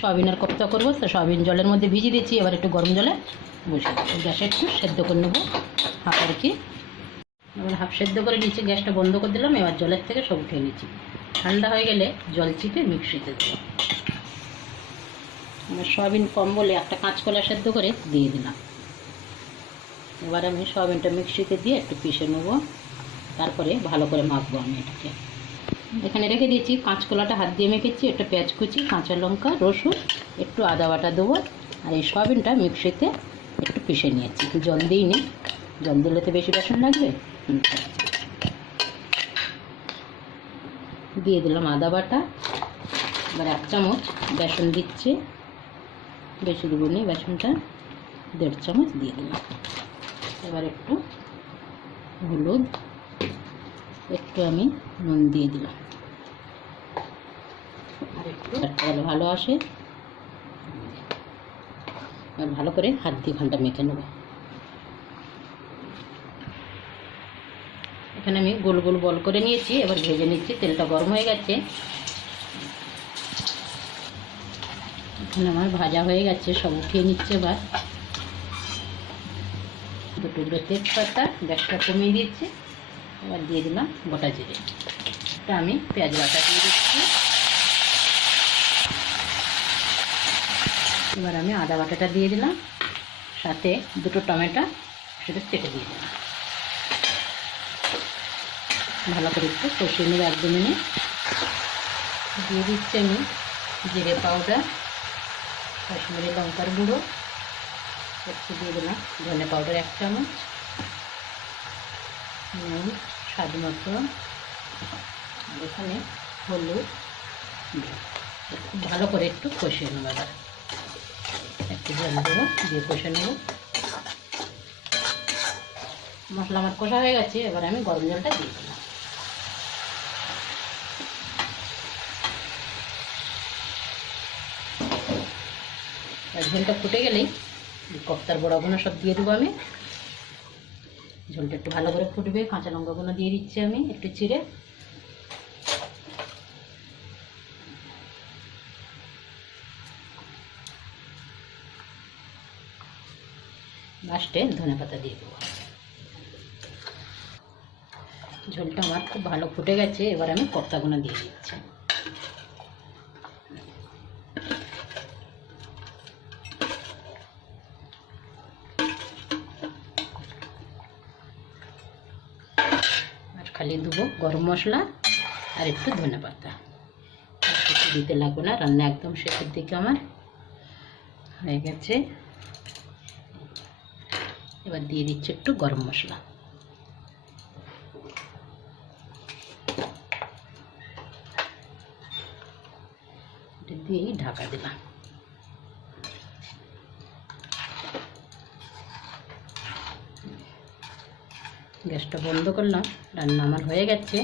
সয়াবিনের কোপ্তা করবো, তো সয়াবিন জলের মধ্যে ভিজিয়ে দিচ্ছি। এবার একটু গরম জলে বসে গ্যাসে একটু সেদ্ধ করে নেবো হাফ আর কি। এবার হাফ সেদ্ধ করে নিচ্ছি, গ্যাসটা বন্ধ করে দিলাম। এবার জলের থেকে সব উঠিয়ে নিচ্ছি। ঠান্ডা হয়ে গেলে জল চিপে মিক্সিতে দেবো। আমার সয়াবিন কম বলে একটা কাঁচকলা সেদ্ধ করে দিয়ে দিলাম। এবার আমি সয়াবিনটা মিক্সিতে দিয়ে একটু পিষে নেবো, তারপরে ভালো করে মাখবো আমি এটাকে। এখানে রেখে দিয়েছি কাঁচকলাটা হাত দিয়ে মেখেছি, একটা পেঁয়াজ কুচি, কাঁচা লঙ্কা, রসুন, একটু আদা বাটা দেবো। আর এই সয়াবিনটা মিক্সিতে একটু পিষে নিয়েছি, জল দিইনি, জল দিলে তো বেশি বেসন লাগবে। দিয়ে দিলাম আদা বাটা। এবার 1 চামচ বেসন দিচ্ছি, বেশি দেবো নি, বেসনটা 1.5 চামচ দিয়ে দিলাম। এবার একটু হলুদ, একটু আমি নুন দিয়ে দিলাম, আর একটু ভালো আসে। আর ভালো করে হাত দিয়ে ঘন্টা মেখে নেব। এখানে আমি গোল গোল বল করে নিয়েছি, এবার ভেজে নিচ্ছি। তেলটা গরম হয়ে গেছে, এখানে আমার ভাজা হয়ে গেছে, সব উঠিয়ে নিচ্ছে। এবার 2 টুকরো তেজপাতা, গ্যাসটা কমিয়ে দিচ্ছি। এবার দিয়ে দিলাম গোটা জিরে। এটা আমি পেঁয়াজ বাটা দিয়ে দিচ্ছি। এবার আমি আদা বাটাটা দিয়ে দিলাম, সাথে 2টো টমেটো সেটা কেটে দিয়ে দিলাম। ভালো করে একটু কষিয়ে নেব 1-2 মিনিট। দিয়ে দিচ্ছি আমি জিরে পাউডার, কাশ্মীরি লঙ্কার গুঁড়ো একটু দিয়ে দিলাম, ধনে পাউডার 1 চামচ, নুন স্বাদ মতো, এখানে হলুদ। খুব ভালো করে একটু কষিয়ে নেব। এবার একটু জল দেবো, দিয়ে কষে নেব। মশলা আমার কষা হয়ে গেছে, এবার আমি গরম জলটা দিয়ে দিলাম। ঝোলটা ফুটে গেলেই কোপ্তার বড়াগুলো সব দিয়ে দেবো আমি। ঝোলটা একটু ভালো করে ফুটবে, কাঁচা লঙ্কাগুলো দিয়ে দিচ্ছি আমি একটু চিড়ে। লাস্টে ধনে পাতা দিয়ে দেবো। ঝোলটা আমার খুব ভালো ফুটে গেছে, এবার আমি কোপ্তাগুলো দিয়ে দিচ্ছি। আর খালি দেবো গরম মশলা আর একটু ধনে পাতা, কিছু দিতে লাগবে না। রান্না একদম শেষের দিকে আমার হয়ে গেছে। এবার দিয়ে দিচ্ছি একটু গরম মশলা। এটা দিয়েই ঢাকা দিলাম। গ্যাসটা বন্ধ করলাম, রান্না আমার হয়ে গেছে।